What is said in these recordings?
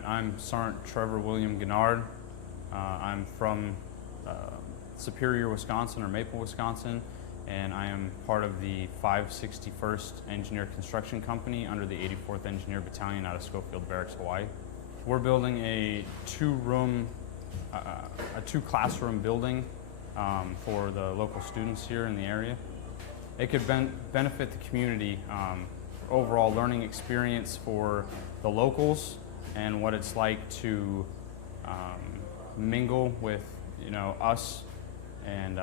Alright, I'm Sergeant Trevor William Guernard. I'm from Superior, Wisconsin, or Maple, Wisconsin, and I am part of the 561st Engineer Construction Company under the 84th Engineer Battalion out of Schofield Barracks, Hawaii. We're building a two-classroom building for the local students here in the area. It could benefit the community, overall learning experience for the locals and what it's like to mingle with us and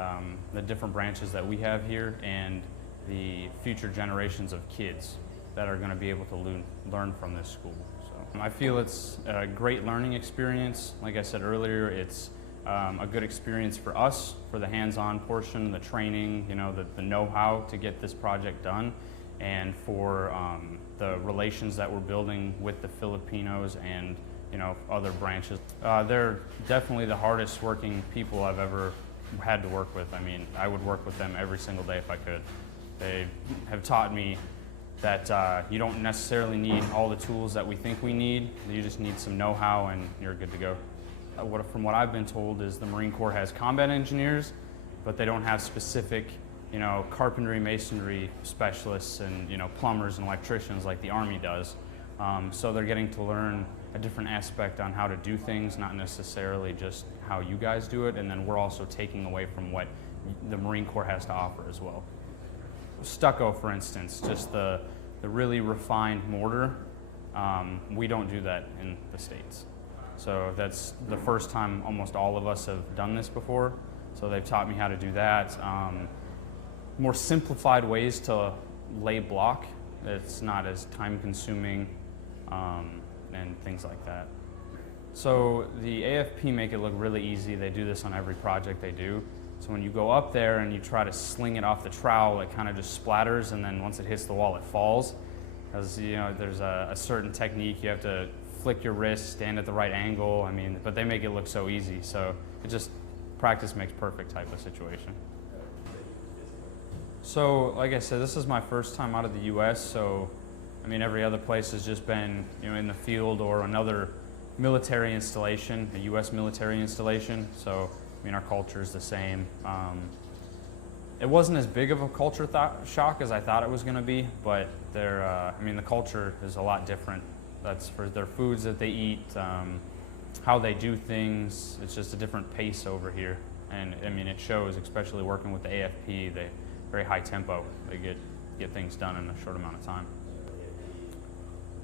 the different branches that we have here and the future generations of kids that are going to be able to learn from this school. So I feel it's a great learning experience. Like I said earlier, it's a good experience for us, for the hands-on portion, the training, the know-how to get this project done, and for the relations that we're building with the Filipinos and other branches. They're definitely the hardest working people I've ever had to work with. I mean, I would work with them every single day if I could. They have taught me that you don't necessarily need all the tools that we think we need. You just need some know-how and you're good to go. From what I've been told is the Marine Corps has combat engineers, but they don't have specific carpentry, masonry specialists and plumbers and electricians like the Army does. So they're getting to learn a different aspect on how to do things, not necessarily just how you guys do it, and then we're also taking away from what the Marine Corps has to offer as well. Stucco, for instance, just the really refined mortar, we don't do that in the States. So that's the first time almost all of us have done this before. So they've taught me how to do that. More simplified ways to lay block. It's not as time consuming and things like that. So the AFP make it look really easy. They do this on every project they do. So when you go up there and you try to sling it off the trowel, it kind of just splatters, and then once it hits the wall, it falls. Because there's a certain technique. You have to flick your wrist, stand at the right angle. But they make it look so easy. So it just, practice makes perfect type of situation. So like I said, this is my first time out of the U.S. So every other place has just been in the field or another military installation, a U.S. military installation. So our culture is the same. It wasn't as big of a culture shock as I thought it was going to be, but the culture is a lot different. That's for their foods that they eat, how they do things. It's just a different pace over here, and it shows, especially working with the AFP. They very high tempo. They get things done in a short amount of time.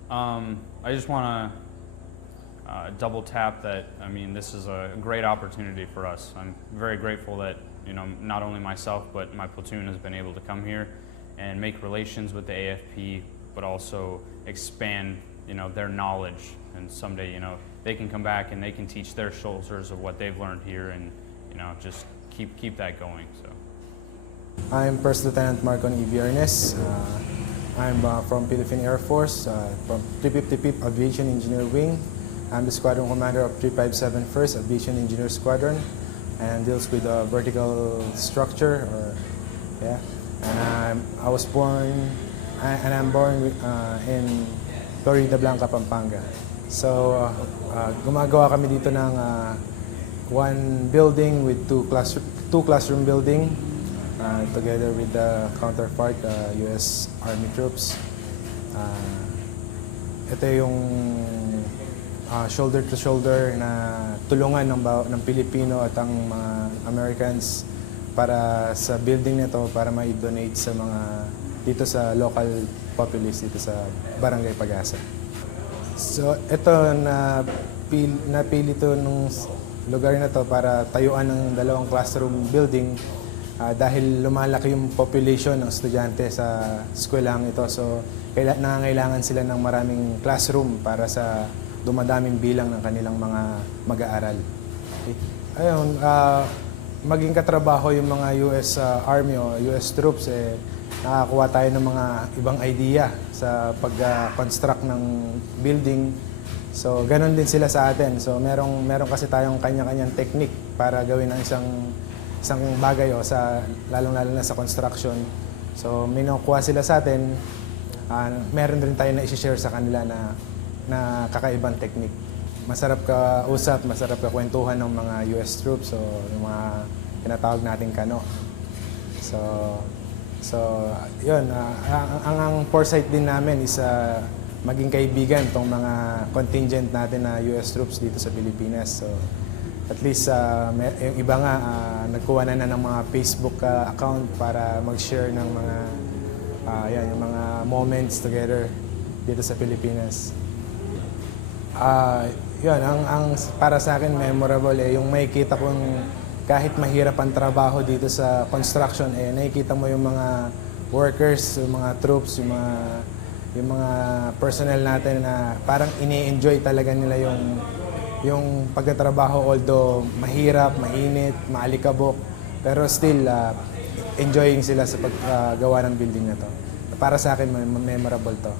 I just want to double tap that. This is a great opportunity for us. I'm very grateful that not only myself but my platoon has been able to come here and make relations with the AFP, but also expand their knowledge, and someday they can come back and they can teach their soldiers of what they've learned here, and just keep that going. So I'm First Lieutenant Marcon Yiernes. I'm from Philippine Air Force, from 355th Aviation Engineer Wing. I'm the squadron commander of 357st Aviation Engineer Squadron, and deals with vertical structure. And I was born, and I'm born in Florida Blanca, Pampanga. So gumagawa kami dito ng one building with two classroom building together with the counterpart, U.S. Army troops. Ito yung shoulder to shoulder na tulungan ng Pilipino at ang mga Americans para sa building nito, para ma-donate sa mga dito sa local populace dito sa Barangay Pag-asa. So ito napili to nung lugar na to para tayuan ng dalawang classroom building dahil lumalaki yung population ng estudyante sa eskwelahan ito. So nangangailangan sila ng maraming classroom para sa dumadaming bilang ng kanilang mga mag-aaral. Okay. Ayun, maging katrabaho yung mga US Army o US troops, nakakuha tayo ng mga ibang idea sa pag-construct ng building. So, ganun din sila sa atin. So, meron kasi tayong kanya-kanyang technique para gawin ng isang bagay lalong-lalo na sa construction. So, may nakuha sila sa atin. Meron rin tayo na i-share sa kanila na kakaibang technique. masarap ka usap, masarap ka kwentuhan ng mga US troops, so yung mga tinatawag nating kano. So yun, ang foresight din namin is maging kaibigan tong mga contingent natin na US troops dito sa Pilipinas. So at least yung iba nga nagkuha na ng mga Facebook account para mag-share ng mga yung mga moments together dito sa Pilipinas. Yun, ang para sa akin memorable yung makikita kong kahit mahirap ang trabaho dito sa construction, nakikita mo yung mga workers, yung mga troops, yung mga personnel natin na parang ini-enjoy talaga nila yung pagtatrabaho, although mahirap, mainit, maalikabok, pero still enjoying sila sa paggawa ng building na to. Para sa akin, memorable to.